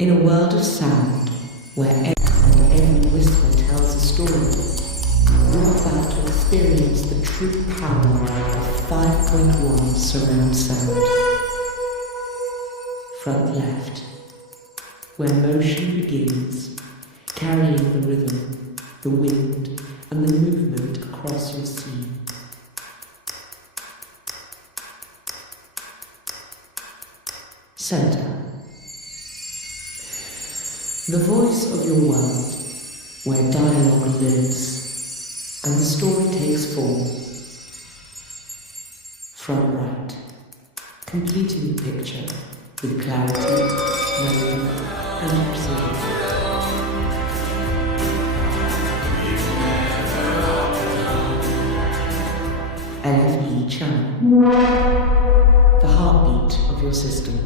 In a world of sound, where every whisper tells a story, you're about to experience the true power of 5.1 surround sound. Front left, where motion begins, carrying the rhythm, the wind, and the movement across your scene. Center. The voice of your world, where dialogue lives and the story takes form. Front right, completing the picture with clarity, melody, and precision. LFE channel, the heartbeat of your system,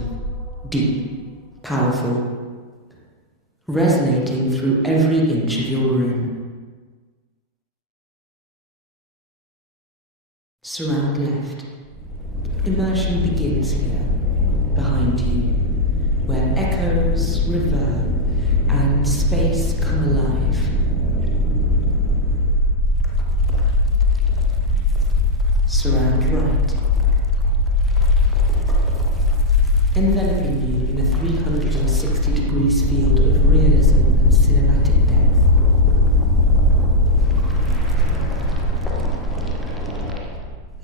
deep, powerful, resonating through every inch of your room. Surround left. Immersion begins here, behind you, where echoes, reverb, and space come alive. Surround right. Enveloping you in a 360 degrees field of realism and cinematic depth.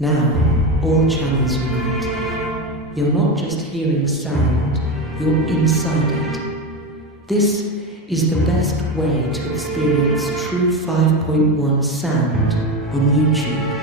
Now, all channels unite. You're not just hearing sound, you're inside it. This is the best way to experience true 5.1 sound on YouTube.